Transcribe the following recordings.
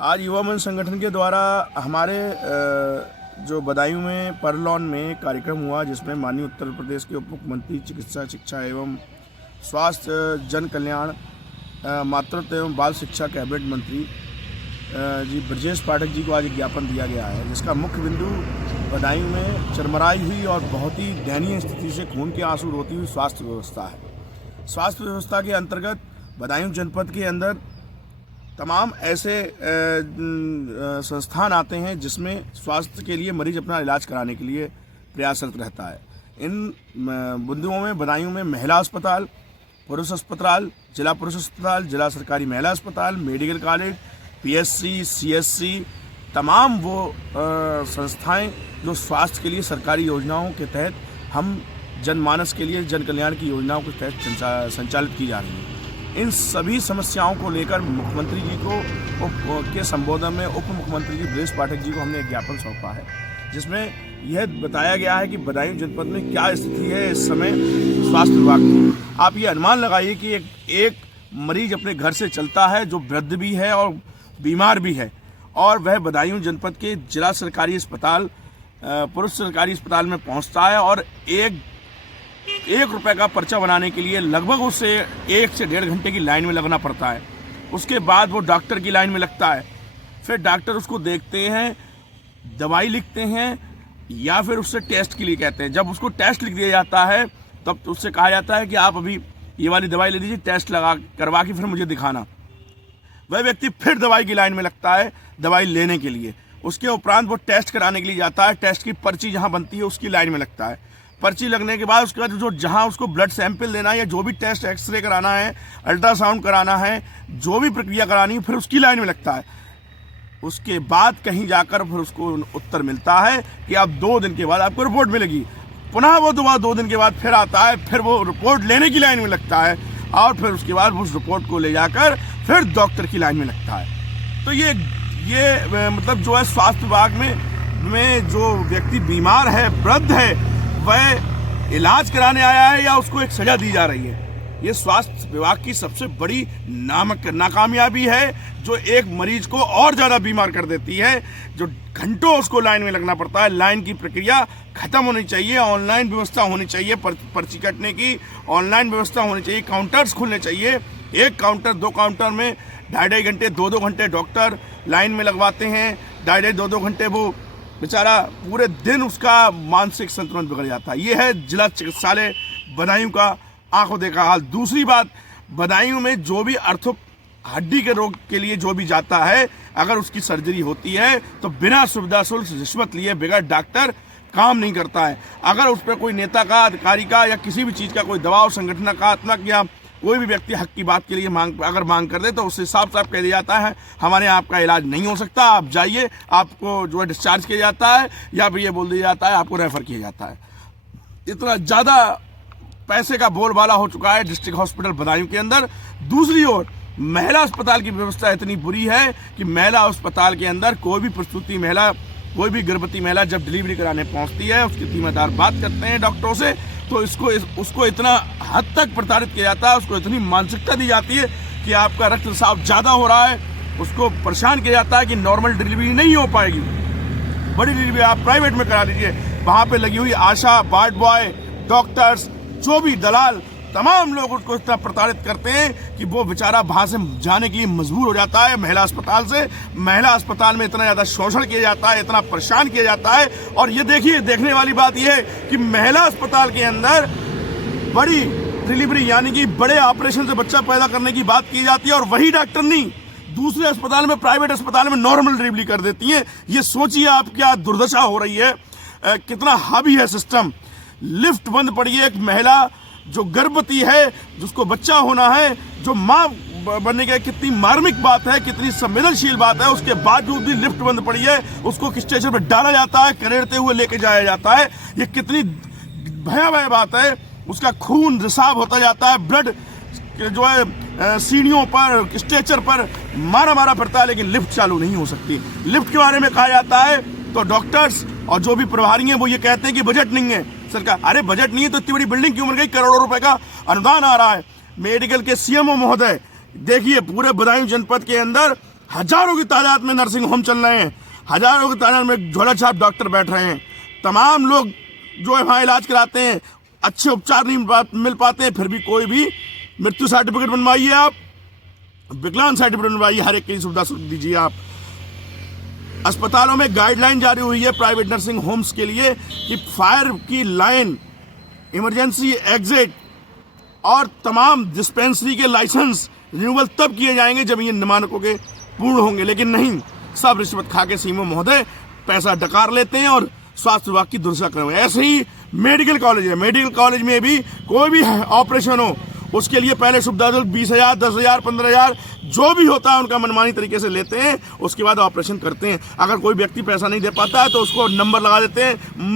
आज युवा मंच संगठन के द्वारा हमारे जो बदायूं में परलॉन में कार्यक्रम हुआ, जिसमें माननीय उत्तर प्रदेश के उप मुख्यमंत्री चिकित्सा शिक्षा एवं स्वास्थ्य जन कल्याण मातृत्व एवं बाल शिक्षा कैबिनेट मंत्री जी ब्रजेश पाठक जी को आज एक ज्ञापन दिया गया है, जिसका मुख्य बिंदु बदायूं में चरमराई हुई और बहुत ही दयनीय स्थिति से खून के आंसू रोती हुई स्वास्थ्य व्यवस्था है। स्वास्थ्य व्यवस्था के अंतर्गत बदायूं जनपद के अंदर तमाम ऐसे संस्थान आते हैं जिसमें स्वास्थ्य के लिए मरीज अपना इलाज कराने के लिए प्रयासरत रहता है। इन बिंदुओं में बदायूं में महिला अस्पताल, पुरुष अस्पताल, जिला पुरुष अस्पताल, जिला सरकारी महिला अस्पताल, मेडिकल कॉलेज, पीएचसी, सीएचसी, तमाम वो संस्थाएं जो स्वास्थ्य के लिए सरकारी योजनाओं के तहत हम जनमानस के लिए जन कल्याण की योजनाओं के तहत संचालित की जा रही हैं। इन सभी समस्याओं को लेकर मुख्यमंत्री जी को के संबोधन में उप मुख्यमंत्री जी ब्रजेश पाठक जी को हमने एक ज्ञापन सौंपा है, जिसमें यह बताया गया है कि बदायूं जनपद में क्या स्थिति है इस समय स्वास्थ्य विभाग की। आप ये अनुमान लगाइए कि एक मरीज अपने घर से चलता है जो वृद्ध भी है और बीमार भी है, और वह बदायूं जनपद के जिला सरकारी अस्पताल, पुरुष सरकारी अस्पताल में पहुंचता है और एक रुपए का पर्चा बनाने के लिए लगभग उसे 1 से 1.5 घंटे की लाइन में लगना पड़ता है। उसके बाद वो डॉक्टर की लाइन में लगता है, फिर डॉक्टर उसको देखते हैं, दवाई लिखते हैं या फिर उससे टेस्ट के लिए कहते हैं। जब उसको टेस्ट लिख दिया जाता है तब तो उससे कहा जाता है कि आप अभी ये वाली दवाई ले लीजिए, टेस्ट करवा के फिर मुझे दिखाना। वह व्यक्ति फिर दवाई की लाइन में लगता है दवाई लेने के लिए। उसके उपरांत वो टेस्ट कराने के लिए जाता है, टेस्ट की पर्ची जहाँ बनती है उसकी लाइन में लगता है। पर्ची लगने के बाद उसके बाद जो जहाँ उसको ब्लड सैंपल देना है या जो भी टेस्ट, एक्सरे कराना है, अल्ट्रासाउंड कराना है, जो भी प्रक्रिया करानी है, फिर उसकी लाइन में लगता है। उसके बाद कहीं जाकर फिर उसको उत्तर मिलता है कि आप 2 दिन के बाद आपको रिपोर्ट मिलेगी। पुनः वो दोबारा 2 दिन के बाद फिर आता है, फिर वो रिपोर्ट लेने की लाइन में लगता है और फिर उसके बाद उस रिपोर्ट को ले जाकर फिर डॉक्टर की लाइन में लगता है। तो ये मतलब जो है स्वास्थ्य विभाग में जो व्यक्ति बीमार है, वृद्ध है, वह इलाज कराने आया है या उसको एक सजा दी जा रही है। ये स्वास्थ्य विभाग की सबसे बड़ी नाकामयाबी है, जो एक मरीज को और ज़्यादा बीमार कर देती है, जो घंटों उसको लाइन में लगना पड़ता है। लाइन की प्रक्रिया खत्म होनी चाहिए, ऑनलाइन व्यवस्था होनी चाहिए, पर्ची कटने की ऑनलाइन व्यवस्था होनी चाहिए, काउंटर्स खुलने चाहिए। 1 काउंटर 2 काउंटर में 2.5 घंटे 2 घंटे डॉक्टर लाइन में लगवाते हैं। 2.5 घंटे वो बेचारा पूरे दिन उसका मानसिक संतुलन बिगड़ जाता है। ये है जिला चिकित्सालय बदायूं का आंखों देखा हाल। दूसरी बात, बदायूं में जो भी हड्डी के रोग के लिए जो भी जाता है, अगर उसकी सर्जरी होती है तो बिना सुविधा शुल्क रिश्वत लिए बगैर डॉक्टर काम नहीं करता है। अगर उस पर कोई नेता का, अधिकारी का या किसी भी चीज़ का कोई दबाव, संगठनात्मक या कोई भी व्यक्ति हक की बात के लिए मांग कर दे तो उससे साफ साफ कह दिया जाता है हमारे यहाँ आपका इलाज नहीं हो सकता, आप जाइए, आपको जो है डिस्चार्ज किया जाता है या फिर ये बोल दिया जाता है आपको रेफर किया जाता है। इतना ज़्यादा पैसे का बोलबाला हो चुका है डिस्ट्रिक्ट हॉस्पिटल बदायूं के अंदर। दूसरी ओर महिला अस्पताल की व्यवस्था इतनी बुरी है कि महिला अस्पताल के अंदर कोई भी प्रसूति महिला, कोई भी गर्भवती महिला जब डिलीवरी कराने पहुँचती है, उसकी जिम्मेदार बात करते हैं डॉक्टरों से, तो उसको इतना हद तक प्रताड़ित किया जाता है, उसको इतनी मानसिकता दी जाती है कि आपका रक्तस्राव ज़्यादा हो रहा है, उसको परेशान किया जाता है कि नॉर्मल डिलीवरी नहीं हो पाएगी, बड़ी डिलीवरी आप प्राइवेट में करा लीजिए। वहाँ पे लगी हुई आशा, वार्ड बॉय, डॉक्टर्स, जो भी दलाल, तमाम लोग उसको इतना प्रताड़ित करते हैं कि वो बेचारा वहाँ से जाने के लिए मजबूर हो जाता है महिला अस्पताल से। महिला अस्पताल में इतना ज़्यादा शोषण किया जाता है, इतना परेशान किया जाता है। और ये देखिए, देखने वाली बात ये है कि महिला अस्पताल के अंदर बड़ी डिलीवरी यानी कि बड़े ऑपरेशन से बच्चा पैदा करने की बात की जाती है और वही डॉक्टर नहीं, दूसरे अस्पताल में, प्राइवेट अस्पताल में नॉर्मल डिलीवरी कर देती हैं। ये सोचिए आप क्या दुर्दशा हो रही है, कितना हावी है सिस्टम। लिफ्ट बंद पड़ी है, एक महिला जो गर्भवती है, जिसको बच्चा होना है, जो माँ बनने की कितनी मार्मिक बात है, कितनी संवेदनशील बात है, उसके बावजूद भी लिफ्ट बंद पड़ी है, उसको स्टेशन पर डाला जाता है, करेड़ते हुए लेके जाया जाता है। ये कितनी भयावह बात है। उसका खून रिसाव होता जाता है, ब्लड जो है सीढ़ियों पर, स्ट्रेचर पर मारा फिरता है, लेकिन लिफ्ट चालू नहीं हो सकती। लिफ्ट के बारे में कहा जाता है तो डॉक्टर्स और जो भी प्रभारी हैं वो ये कहते हैं कि बजट नहीं है सरकार। अरे बजट नहीं है तो इतनी बड़ी बिल्डिंग क्यों बन गई, करोड़ों रुपए का अनुदान आ रहा है। मेडिकल के सीएमओ महोदय देखिए, पूरे बदायूं जनपद के अंदर हजारों की तादाद में नर्सिंग होम चल रहे हैं, हजारों की तादाद में झोला छाप डॉक्टर बैठ रहे हैं। तमाम लोग जो है वहाँ इलाज कराते हैं, अच्छे उपचार नहीं मिल पाते हैं, फिर भी कोई भी मृत्यु सर्टिफिकेट बनवाइए, आप विकलांग सर्टिफिकेट बनवाइए, हर एक की सुविधा दीजिए आप। अस्पतालों में गाइडलाइन जारी हुई है प्राइवेट नर्सिंग होम्स के लिए कि फायर की लाइन, इमरजेंसी एग्जिट और तमाम डिस्पेंसरी के लाइसेंस रिन्यूअल तब किए जाएंगे जब ये मानकों के पूर्ण होंगे। लेकिन नहीं, सब रिश्वत खा के सीएमओ महोदय पैसा डकार लेते हैं और स्वास्थ्य विभाग की दुर्दशा कर रहे हैं। ऐसे ही मेडिकल कॉलेज है, मेडिकल कॉलेज में भी कोई भी ऑपरेशन हो उसके लिए पहले सुविधा 20,000, 10,000, 15,000 जो भी होता है उनका मनमानी तरीके से लेते हैं, उसके बाद ऑपरेशन करते हैं। अगर कोई व्यक्ति पैसा नहीं दे पाता है तो उसको नंबर लगा देते हैं,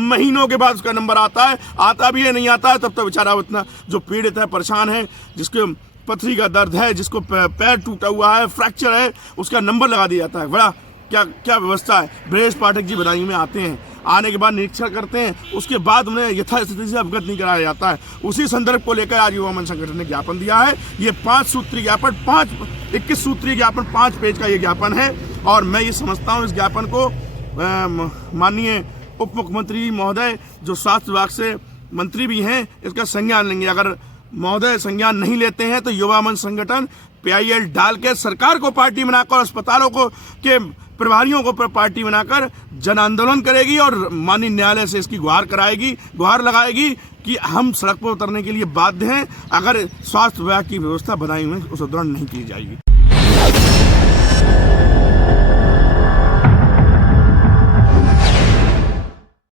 महीनों के बाद उसका नंबर आता है, आता भी है नहीं आता है, तब तक बेचारा इतना जो पीड़ित है, परेशान है, जिसके पथरी का दर्द है, जिसको पैर टूटा हुआ है, फ्रैक्चर है, उसका नंबर लगा दिया जाता है। बड़ा क्या क्या व्यवस्था है। ब्रजेश पाठक जी बदायूं में आते हैं, आने के बाद निरीक्षण करते हैं, उसके बाद उन्हें यथास्थिति से अवगत नहीं कराया जाता है। उसी संदर्भ को लेकर आज युवा मंच संगठन ने ज्ञापन दिया है। ये 5 सूत्रीय ज्ञापन, 21 सूत्रीय ज्ञापन, 5 पेज का ये ज्ञापन है। और मैं ये समझता हूँ इस ज्ञापन को माननीय उप मुख्यमंत्री महोदय जो स्वास्थ्य विभाग से मंत्री भी हैं, इसका संज्ञान लेंगे। अगर महोदय संज्ञान नहीं लेते हैं तो युवा मंच संगठन PIL डाल के सरकार को पार्टी बनाकर, अस्पतालों को के प्रभारियों को पार्टी बनाकर जन आंदोलन करेगी और माननीय न्यायालय से इसकी गुहार लगाएगी कि हम सड़क पर उतरने के लिए बाध्य हैं अगर स्वास्थ्य विभाग की व्यवस्था बदायूं में सुदृढ़ नहीं की जाएगी।